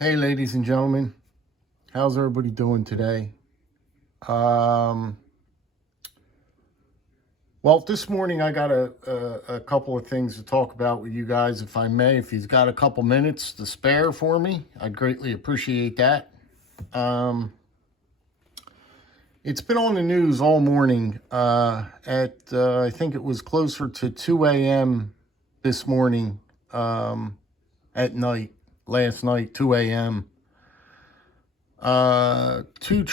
Hey, ladies and gentlemen, how's everybody doing today? Well, this morning I got a couple of things to talk about with you guys, if I may. If you've got a couple minutes to spare for me, I'd greatly appreciate that. It's been on the news all morning. I think it was closer to 2 a.m. this morning, at night, last night, 2 a.m. Two state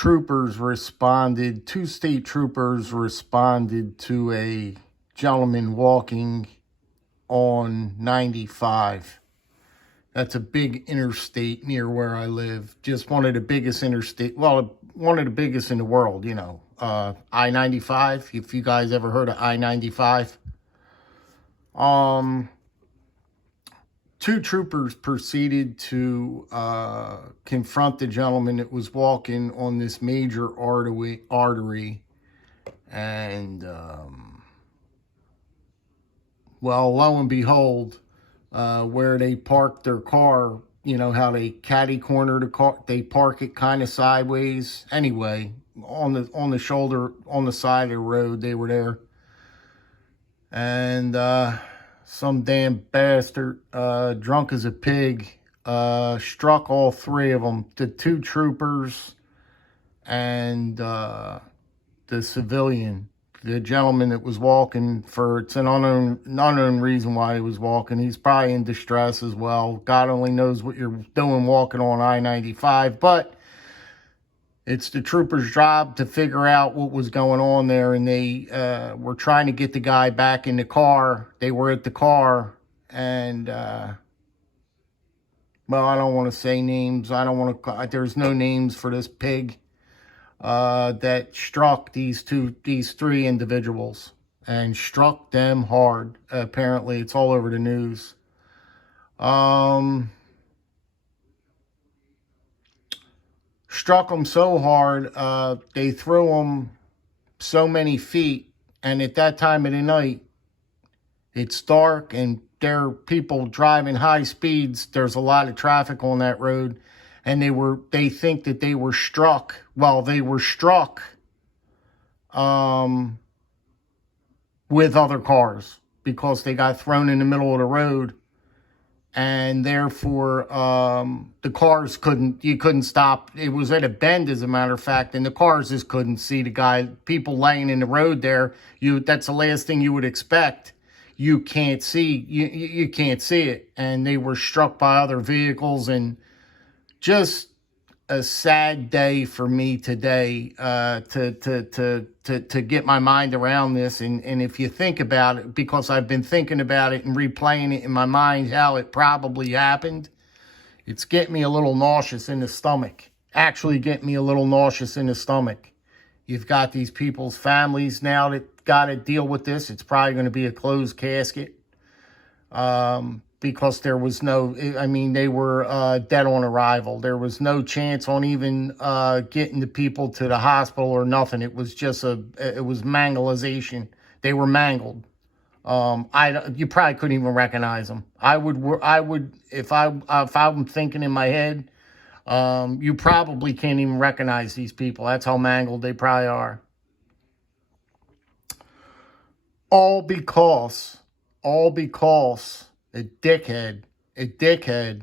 troopers responded to a gentleman walking on 95. That's a big interstate near where I live. Just one of the biggest interstate, well, one of the biggest in the world, I-95, if you guys ever heard of I-95. Two troopers proceeded to confront the gentleman that was walking on this major artery. And, well, lo and behold, where they parked their car, you know how they catty corner the car, they park it kind of sideways. Anyway, on the shoulder, on the side of the road, they were there. And, some damn bastard, drunk as a pig, struck all three of them, the two troopers and the civilian, the gentleman that was walking. It's an unknown reason why he was walking. He's probably in distress as well. God only knows what you're doing walking on I-95, but it's the trooper's job to figure out what was going on there, and they were trying to get the guy back in the car. They were at the car, and, well, I don't want to say names. There's no names for this pig that struck these three individuals, and struck them hard. Apparently, it's all over the news. Struck them so hard, they threw them so many feet, and at that time of the night, it's dark, and there are people driving high speeds. There's a lot of traffic on that road, and they think that they were struck. Well, they were struck with other cars because they got thrown in the middle of the road. And therefore, the cars you couldn't stop. It was at a bend, as a matter of fact, and the cars just couldn't see the guy. People laying in the road there, that's the last thing you would expect. You can't see, you can't see it. And they were struck by other vehicles, and just a sad day for me today, to get my mind around this. And if you think about it, because I've been thinking about it and replaying it in my mind, how it probably happened, it's getting me a little nauseous in the stomach. Actually getting me a little nauseous in the stomach. You've got these people's families now that got to deal with this. It's probably going to be a closed casket. Because there was they were dead on arrival. There was no chance on even getting the people to the hospital or nothing. It was just it was manglization. They were mangled. You probably couldn't even recognize them. I would, if I'm thinking in my head, you probably can't even recognize these people. That's how mangled they probably are. All because a dickhead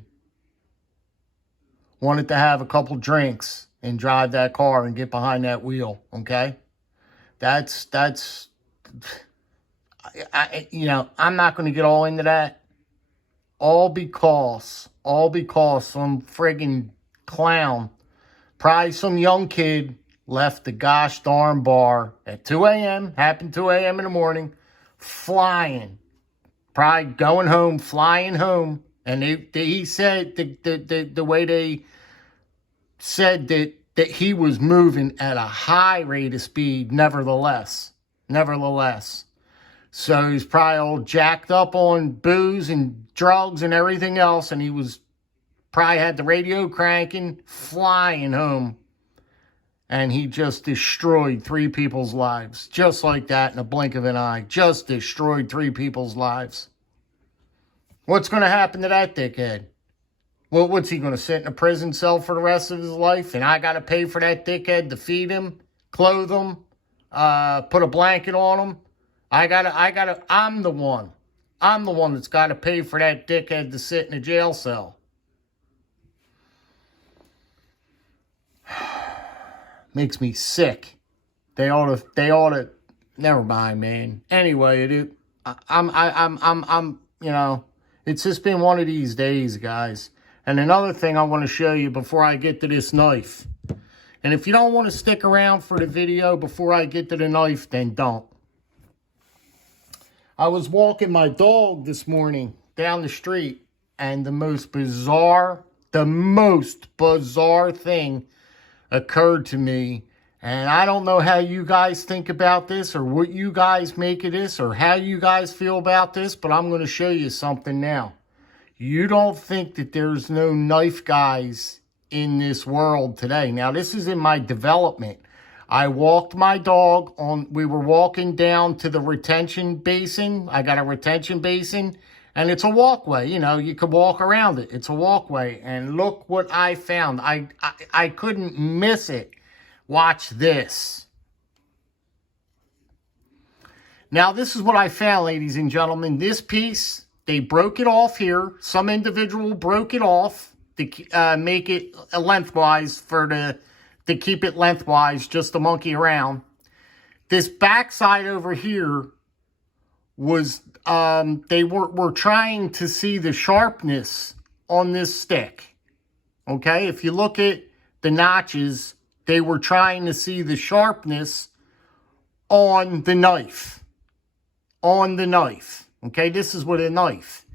wanted to have a couple drinks and drive that car and get behind that wheel, okay? I'm not going to get all into that. All because some friggin' clown, probably some young kid, left the gosh darn bar at 2 a.m., happened 2 a.m. in the morning, flying. Probably going home, flying home, and he said the way they said that he was moving at a high rate of speed. Nevertheless, so he's probably all jacked up on booze and drugs and everything else, and he was probably had the radio cranking, flying home, and he just destroyed three people's lives. Just like that, in a blink of an eye. Just destroyed three people's lives. What's going to happen to that dickhead? Well, what's he going to sit in a prison cell for the rest of his life? And I got to pay for that dickhead to feed him, clothe him, put a blanket on him. I'm the one. I'm the one that's got to pay for that dickhead to sit in a jail cell. Makes me sick. They ought to, never mind, man. Anyway, I'm, you know, it's just been one of these days, guys. And another thing I want to show you before I get to this knife. And if you don't want to stick around for the video before I get to the knife, then don't. I was walking my dog this morning down the street, and the most bizarre thing occurred to me. And I don't know how you guys think about this, or what you guys make of this, or how you guys feel about this, but I'm going to show you something now. You don't think that there's no knife guys in this world today. Now, this is in my development. I walked my dog we were walking down to the retention basin. I got a retention basin, and it's a walkway. You know, you could walk around it. It's a walkway, and look what I found. I couldn't miss it. Watch this. Now, this is what I found, ladies and gentlemen. This piece, they broke it off here. Some individual broke it off to make it lengthwise to keep it lengthwise, just to monkey around. This backside over here was, they were trying to see the sharpness on this stick. Okay, if you look at the notches, they were trying to see the sharpness on the knife. On the knife. Okay, this is with a knife.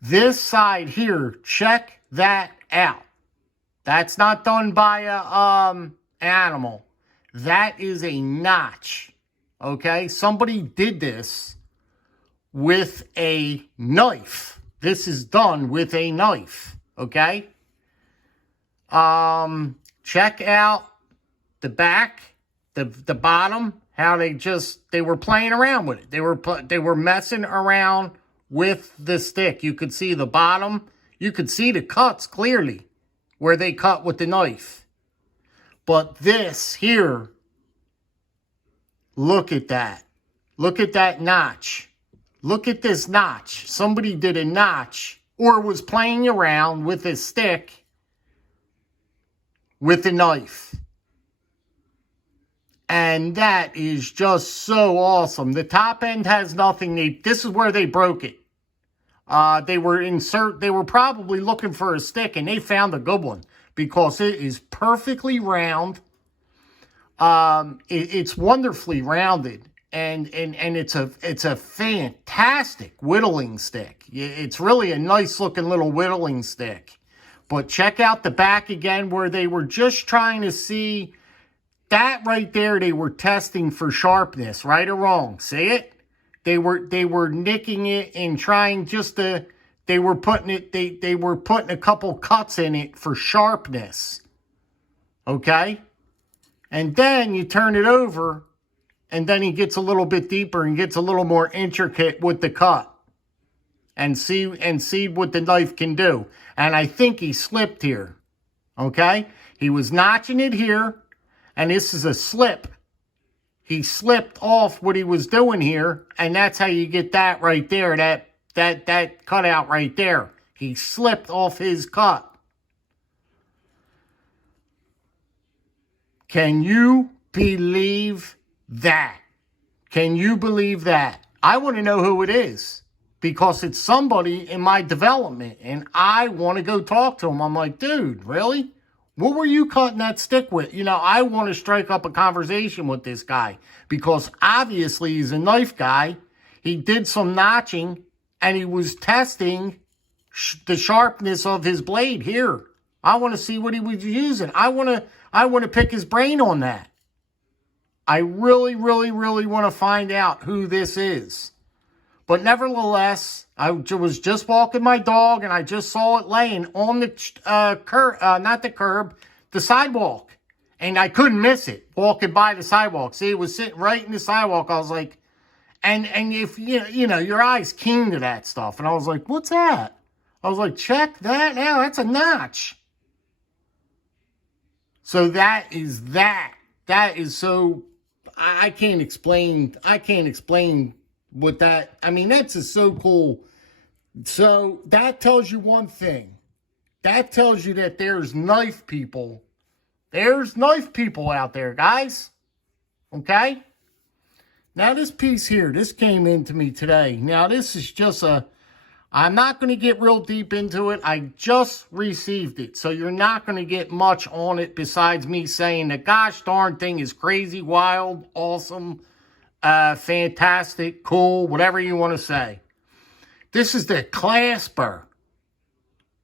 This side here, check that out. That's not done by a animal. That is a notch. Okay, somebody did this with a knife. This is done with a knife. Okay. Check out the back, the bottom, how they were playing around with it. They were messing around with the stick. You could see the bottom. You could see the cuts clearly where they cut with the knife. But this here, look at that. Look at that notch. Look at this notch. Somebody did a notch or was playing around with a stick with a knife. And that is just so awesome. The top end has nothing. This is where they broke it. They were probably looking for a stick, and they found a good one because it is perfectly round. It's wonderfully rounded, and it's a fantastic whittling stick. It's really a nice looking little whittling stick. But check out the back again, where they were just trying to see. That right there, they were testing for sharpness, right or wrong. See it? They were nicking it and trying just to, they were putting a couple cuts in it for sharpness. Okay? And then you turn it over, and then he gets a little bit deeper and gets a little more intricate with the cut. And see what the knife can do. And I think he slipped here. Okay? He was notching it here. And this is a slip. He slipped off what he was doing here, and that's how you get that right there, that cutout right there. He slipped off his cut. Can you believe that? Can you believe that? I want to know who it is, because it's somebody in my development, and I want to go talk to him. I'm like, dude, really? What were you cutting that stick with? You know, I want to strike up a conversation with this guy because obviously he's a knife guy. He did some notching and he was testing the sharpness of his blade here. I want to see what he was using. I want to pick his brain on that. I really, really, really want to find out who this is. But nevertheless, I was just walking my dog, and I just saw it laying on the not the curb, the sidewalk. And I couldn't miss it, walking by the sidewalk. See, it was sitting right in the sidewalk. I was like, and if, you know, your eyes keen to that stuff. And I was like, what's that? I was like, check that out. That's a notch. So that is that. That is so, I can't explain what that, I mean, that's just so cool. So that tells you one thing. That tells you that there's knife people. There's knife people out there, guys. Okay? Now this piece here, this came into me today. Now this is just I'm not going to get real deep into it. I just received it. So you're not going to get much on it besides me saying the gosh darn thing is crazy, wild, awesome, fantastic, cool, whatever you want to say. This is the clasper.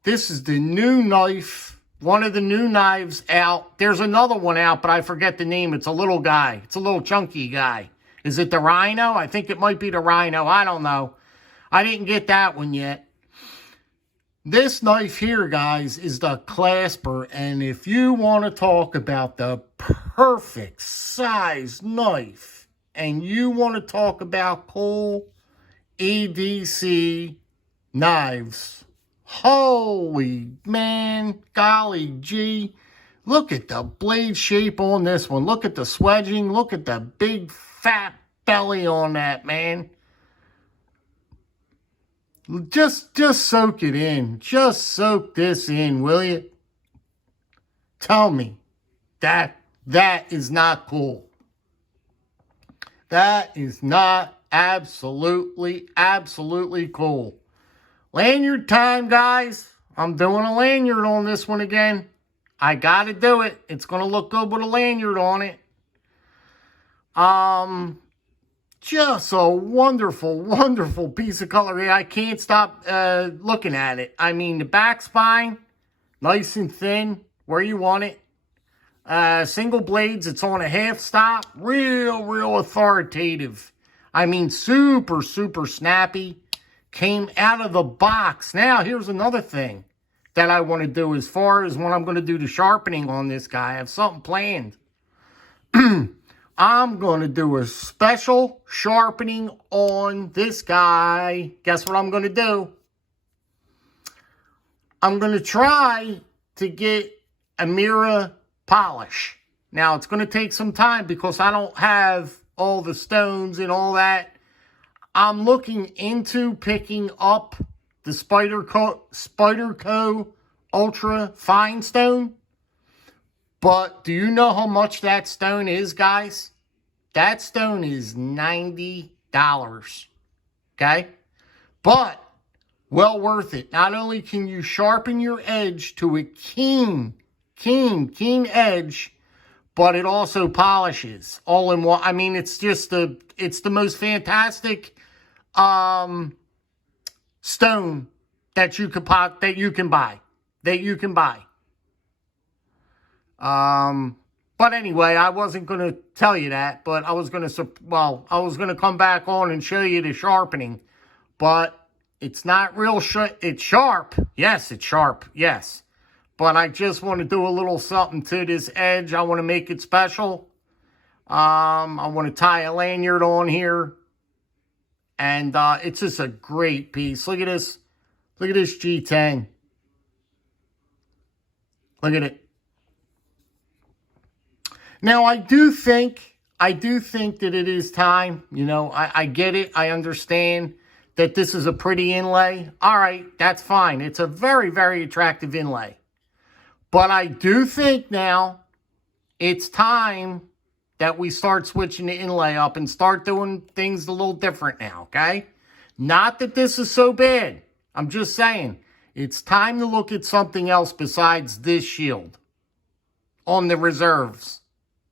This is the new knife, one of the new knives out. There's another one out, but I forget the name. It's a little guy. It's a little chunky guy. Is it the Rhino? I think it might be the Rhino. I don't know. I didn't get that one yet. This knife here, guys, is the clasper. And if you want to talk about the perfect size knife, and you want to talk about cool EDC knives, holy man, golly gee. Look at the blade shape on this one. Look at the swedging. Look at the big fat belly on that, man. Just soak it in. Just soak this in, will you? Tell me that is not cool. That is not absolutely cool. Lanyard time, guys. I'm doing a lanyard on this one again. I got to do it. It's going to look good with a lanyard on it. Just a wonderful piece of cutlery. I can't stop looking at it. I mean, the back spine, nice and thin, where you want it. Single blades, it's on a half stop. Real authoritative. I mean, super snappy. Came out of the box. Now, here's another thing that I want to do as far as when I'm going to do the sharpening on this guy. I have something planned. I'm going to do a special sharpening on this guy. Guess what I'm going to do? I'm going to try to get a mirror polish. Now, it's going to take some time because I don't have all the stones and all that. I'm looking into picking up the Spyderco Ultra Fine Stone. But do you know how much that stone is, guys? That stone is $90. Okay? But, well worth it. Not only can you sharpen your edge to a keen edge, but it also polishes all in one. I mean, it's just it's the most fantastic stone that you could buy. But anyway, I wasn't going to tell you that, but I was going to come back on and show you the sharpening, but it's not real it's sharp. Yes, it's sharp. Yes. But I just want to do a little something to this edge. I want to make it special. I want to tie a lanyard on here, and it's just a great piece. Look at this. Look at this G10. Look at it. Now, I do think that it is time. You know, I get it. I understand that this is a pretty inlay. All right, that's fine. It's a very attractive inlay. But I do think now it's time that we start switching the inlay up and start doing things a little different now, okay? Not that this is so bad. I'm just saying it's time to look at something else besides this shield on the reserves.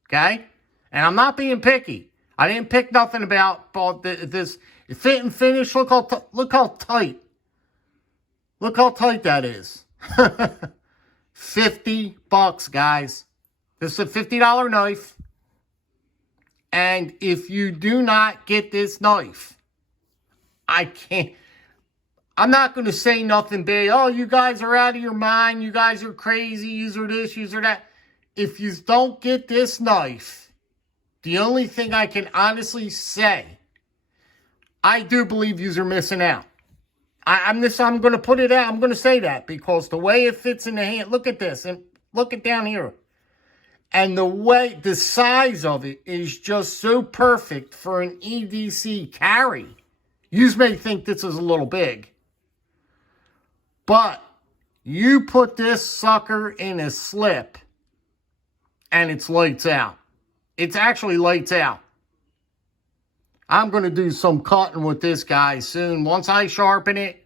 Okay? And I'm not being picky. I didn't pick nothing about this. Fit and finish. Look how tight. Look how tight that is. $50, guys. This is a $50 knife. And if you do not get this knife, I'm not going to say nothing big. Oh, you guys are out of your mind. You guys are crazy. User this, user that. If you don't get this knife, the only thing I can honestly say, I do believe you're missing out. I'm going to put it out. I'm going to say that because the way it fits in the hand, look at this and look at down here. And the size of it is just so perfect for an EDC carry. You may think this is a little big. But you put this sucker in a slip and it's lights out. It's actually lights out. I'm going to do some cutting with this guy soon. Once I sharpen it,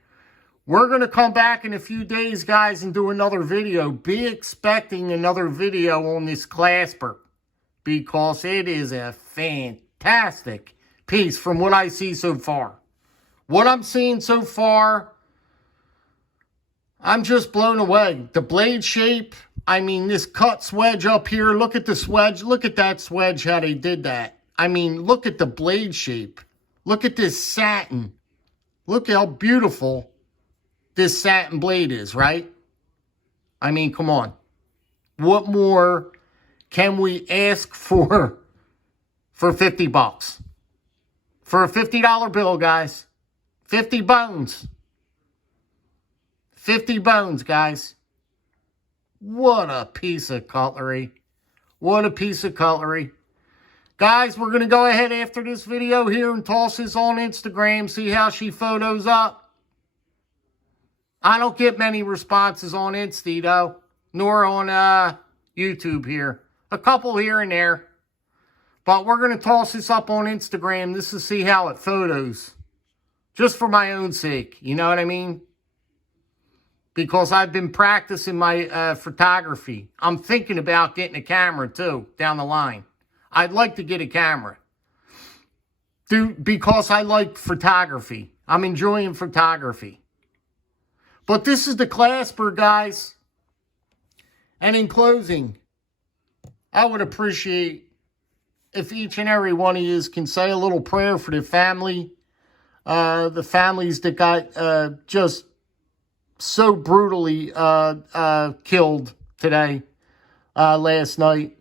we're going to come back in a few days, guys, and do another video. Be expecting another video on this clasper because it is a fantastic piece from what I see so far. What I'm seeing so far, I'm just blown away. The blade shape, I mean, this cut swedge up here. Look at the swedge. Look at that swedge, how they did that. I mean, look at the blade shape. Look at this satin. Look how beautiful this satin blade is, right? I mean, come on. What more can we ask for 50 bucks? For a $50 bill, guys. 50 bones. 50 bones, guys. What a piece of cutlery. What a piece of cutlery. Guys, we're going to go ahead after this video here and toss this on Instagram, see how she photos up. I don't get many responses on Insta, though, nor on YouTube here. A couple here and there. But we're going to toss this up on Instagram just to see how it photos. Just for my own sake, you know what I mean? Because I've been practicing my photography. I'm thinking about getting a camera, too, down the line. I'd like to get a camera. Because I like photography. I'm enjoying photography. But this is the clasper, guys. And in closing, I would appreciate if each and every one of you can say a little prayer for the family. The families that got just so brutally killed today, last night.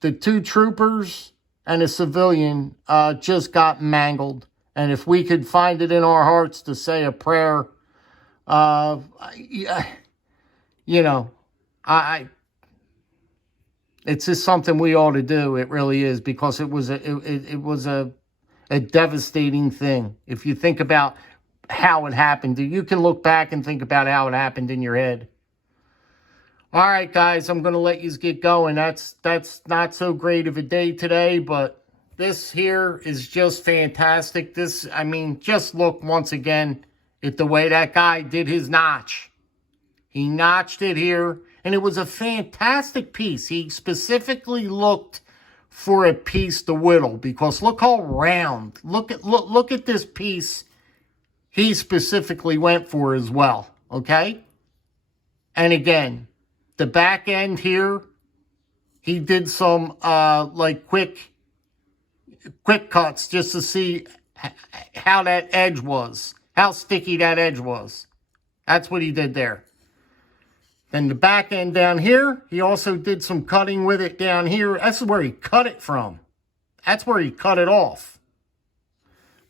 The 2 troopers and a civilian just got mangled. And if we could find it in our hearts to say a prayer, you know, it's just something we ought to do. It really is, because it was a devastating thing. If you think about how it happened, you can look back and think about how it happened in your head. All right, guys, I'm going to let you get going. That's not so great of a day today, but this here is just fantastic. This, I mean, just look once again at the way that guy did his notch. He notched it here, and it was a fantastic piece. He specifically looked for a piece to whittle, because look how round. Look at this piece he specifically went for as well, okay? And again, the back end here, he did some like quick cuts just to see how that edge was, how sticky that edge was. That's what he did there. Then the back end down here, he also did some cutting with it down here. That's where he cut it from. That's where he cut it off.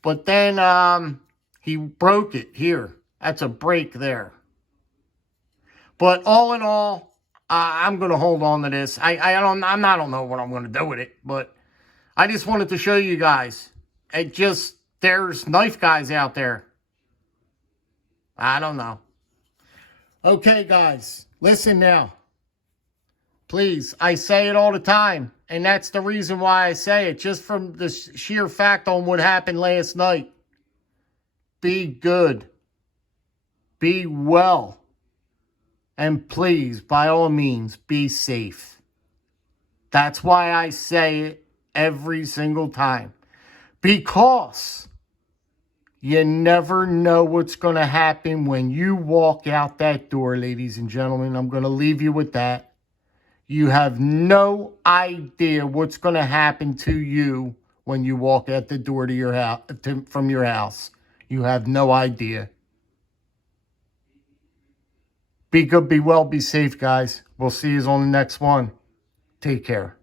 But then he broke it here. That's a break there. But all in all, I'm going to hold on to this. I don't know what I'm going to do with it, but I just wanted to show you guys. There's knife guys out there. I don't know. Okay, guys, listen now. Please, I say it all the time, and that's the reason why I say it, just from the sheer fact on what happened last night. Be good. Be well. And please, by all means, be safe. That's why I say it every single time. Because you never know what's going to happen when you walk out that door, ladies and gentlemen. I'm going to leave you with that. You have no idea what's going to happen to you when you walk out the door to your house, from your house. You have no idea. Be good, be well, be safe, guys. We'll see you on the next one. Take care.